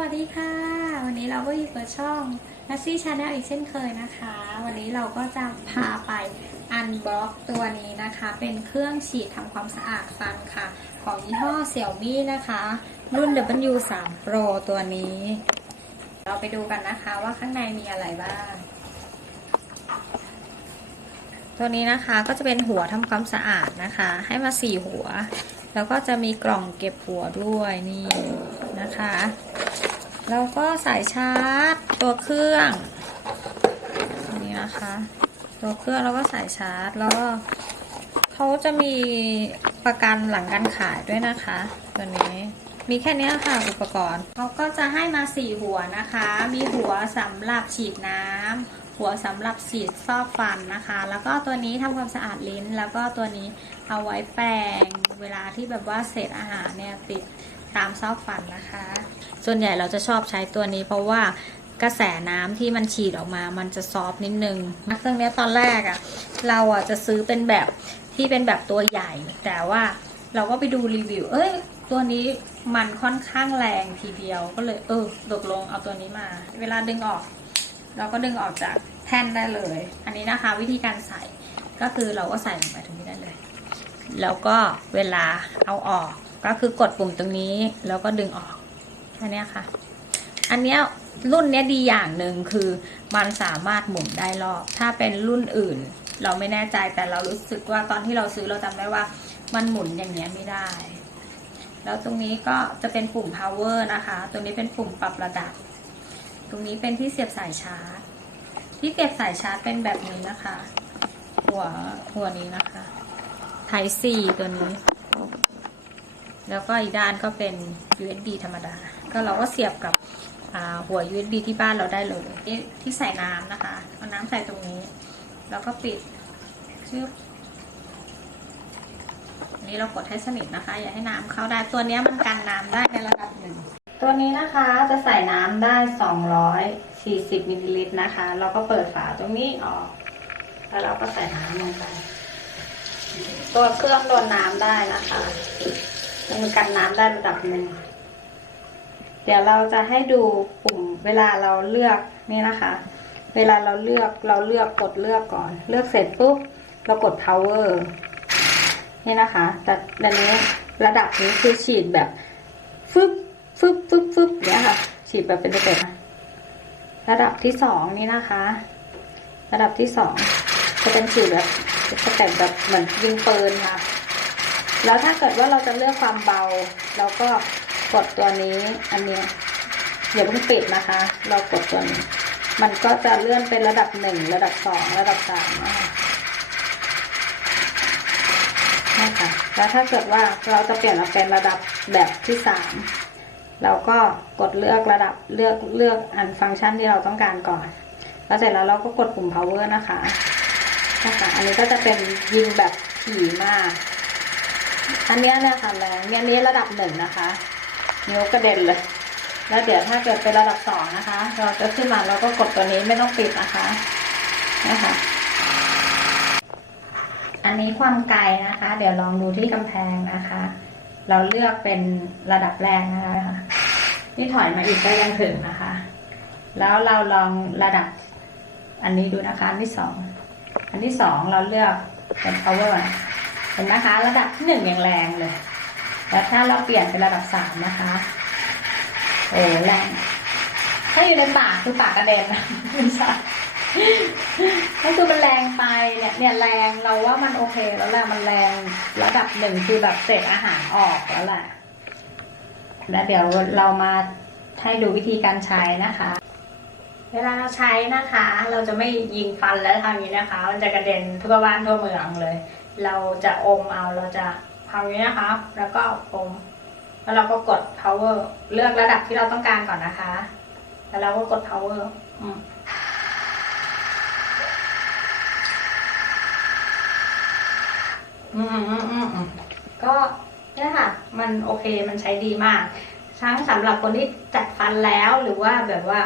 วัสดีค่ะ วันนี้เราก็อยู่กับช่องนัซซี่ชาแนลอีกเช่นเคยนะคะ วันนี้เราก็จะพาไปอันบล็อกตัวนี้นะคะ เป็นเครื่องฉีดทำความสะอาดฟันค่ะ ของยี่ห้อเสี่ยวมี่นะคะ รุ่น W3 Pro ตัวนี้ เราไปดูกันนะคะว่าข้างในมีอะไรบ้าง ตัวนี้นะคะก็จะเป็นหัวทำความสะอาดนะคะ ให้มาสี่หัว แล้วก็จะมีกล่องเก็บหัวด้วยนี่นะคะ แล้วก็สายชาร์จตัวเครื่องนี่นะคะ ตัวเครื่องแล้วก็สายชาร์จแล้วก็เขาจะมีประกันหลังการขายด้วยนะคะ ตัวนี้มีแค่นี้ค่ะอุปกรณ์เขาก็จะให้มาสี่หัวนะคะ มีหัวสำหรับฉีดน้ำหัวสำหรับฉีดซอกฟันนะคะ แล้วก็ตัวนี้ทำความสะอาดลิ้น แล้วก็ตัวนี้เอาไว้แปรงเวลาที่แบบว่าเศษอาหารเนี่ยติด ตามซอกฟันนะคะ ส่วนใหญ่เราจะชอบใช้ตัวนี้ เพราะว่ากระแสน้ำที่มันฉีดออกมา มันจะซอฟต์นิดนึงเครื่องนี้ตอนแรกอะ่ะ เราอะจะซื้อเป็นแบบที่เป็นแบบตัวใหญ่ แต่ว่าเราก็ไปดูรีวิว เอ้ย ตัวนี้มันค่อนข้างแรงทีเดียว ก็เลยเออตกลงเอาตัวนี้มา เวลาดึงออก เราก็ดึงออกจากแท่นได้เลย อันนี้นะคะวิธีการใส่ก็คือเราก็ใส่ลงไปตรงนี้ได้เลย แล้วก็เวลาเอาออก ก็คือกดปุ่มตรงนี้แล้วก็ดึงออกแค่นี้ค่ะ อันนี้รุ่นนี้ดีอย่างหนึ่งคือมันสามารถหมุนได้รอบ ถ้าเป็นรุ่นอื่น เราไม่แน่ใจแต่เรารู้สึกว่าตอนที่เราซื้อเราจำได้ว่ามันหมุนอย่างนี้ไม่ได้ แล้วตรงนี้ก็จะเป็นปุ่ม power นะคะ ตรงนี้เป็นปุ่มปรับระดับ ตรงนี้เป็นที่เสียบสายชาร์จ ที่เก็บสายชาร์จเป็นแบบนี้นะคะ หัวหัวนี้นะคะ Type C ตัวนี้ แล้วก็อีกด้านก็เป็น USB ธรรมดา ก็เราก็เสียบกับหัว USB ที่บ้านเราได้เลยที่ใส่น้ำนะคะเอาน้ำใส่ตรงนี้ แล้วก็ปิดชื่อนี้เรากดให้สนิทนะคะ อย่าให้น้ำเข้าได้ตัวนี้มันกันน้ำได้ในระดับหนึ่งตัวนี้นะคะจะใส่น้ำได้ 240มิลลิลิตรนะคะ เราก็เปิดฝาตรงนี้ออก แล้วเราก็ใส่น้ำลงไป ตัวเครื่องโดนน้ำได้นะคะ มันกันน้ำได้ระดับหนึ่งเดี๋ยวเราจะให้ดูปุ่มเวลาเราเลือกนี่นะคะ เวลาเราเลือกเราเลือกกดเลือกก่อน เลือกเสร็จปุ๊บเรากด power นี่นะคะ แต่อันนี้ระดับนี้คือฉีดแบบฟึบฟึบฟึบฟึบเนี่ยค่ะ ฉีดแบบเป็นสเต็ประดับที่สองนี่นะคะ ระดับที่สองจะเป็นฉีดแบบสเต็ปแบบเหมือนยิงปืนค่ะ แล้วถ้าเกิดว่าเราจะเลือกความเบา เราก็กดตัวนี้ อันนี้อย่าเพิ่งปิดนะคะ เรากดตัวนี้ มันก็จะเลื่อนเป็นระดับหนึ่งระดับสองระดับสามนะคะนี่ค่ะแล้วถ้าเกิดว่าเราจะเปลี่ยนมาเป็นระดับแบบที่สามเราก็กดเลือกระดับเลือกเลือกอันฟังก์ชันที่เราต้องการก่อน แล้วเสร็จแล้วเราก็กดปุ่ม power นะคะนะคะ อันนี้ก็จะเป็นยิงแบบถี่มาก อันนี้เนี่ยค่ะแรงเนี่ยนี้ระดับหนึ่งนะคะ นิ้วกระเด็นเลย แล้วเดี๋ยวถ้าเกิดเป็นระดับสองนะคะ เราจะขึ้นมาเราก็กดตัวนี้ไม่ต้องปิดนะคะนะคะ อันนี้ความไกลนะคะ เดี๋ยวลองดูที่กำแพงนะคะ เราเลือกเป็นระดับแรกนะคะนี่ถอยมาอีกก็ยังถึงนะคะ แล้วเราลองระดับ อันนี้ดูนะคะอันที่สอง อันที่สองเราเลือกเป็น power เห็นนะคะ ระดับที่หนึ่งยังแรงเลย แล้วถ้าเราเปลี่ยนเป็นระดับสามนะคะ โอ้แรง ถ้าอยู่ในปากคือปากกระเด็นนะไม่ใช่ก็คือมันแรงไปเนี่ยเนี่ยแรงเราว่ามันโอเคแล้วแหละมันแรงระดับหนึ่งคือแบบเศษอาหารออกแล้วแหละแล้วเดี๋ยวเรามาให้ดูวิธีการใช้นะคะ เวลาเราใช้นะคะ เราจะไม่ยิงฟันแล้วทำอย่างนี้นะคะ มันจะกระเด็นทั่วบ้านทั่วเมืองเลย เราจะอมเอาเราจะทำอย่างนี้นะคะ แล้วก็อม แล้วเราก็กด power เลือกระดับที่เราต้องการก่อนนะคะ แล้วเราก็กด power อืมอืมอืมอืมอืมก็เนี่ยค่ะ มันโอเคมันใช้ดีมาก ทั้งสำหรับคนที่จัดฟันแล้วหรือว่าแบบว่า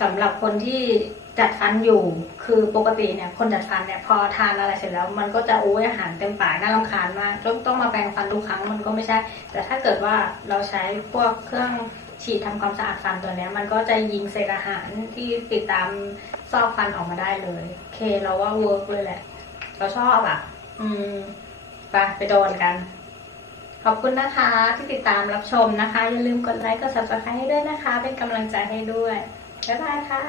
สำหรับคนที่ จัดฟันอยู่ คือปกติเนี่ยคนจัดฟันเนี่ยพอทานอะไรเสร็จแล้วมันก็จะโอ้ยอาหารเต็มปากน่ารำคาญมากต้องต้องมาแปรงฟันทุกครั้งมันก็ไม่ใช่ แต่ถ้าเกิดว่าเราใช้พวกเครื่องฉีดทำความสะอาดฟันตัวนี้มันก็จะยิงเศษอาหารที่ติดตามซอกฟันออกมาได้เลยเคเราว่าเวิร์กเลยแหละ เราชอบอะ อืมไปไปโดนกัน ขอบคุณนะคะที่ติดตามรับชมนะคะ อย่าลืมกดไลค์กด subscribe ให้ด้วยนะคะ เป็นกำลังใจให้ด้วยบ๊ายบายค่ะ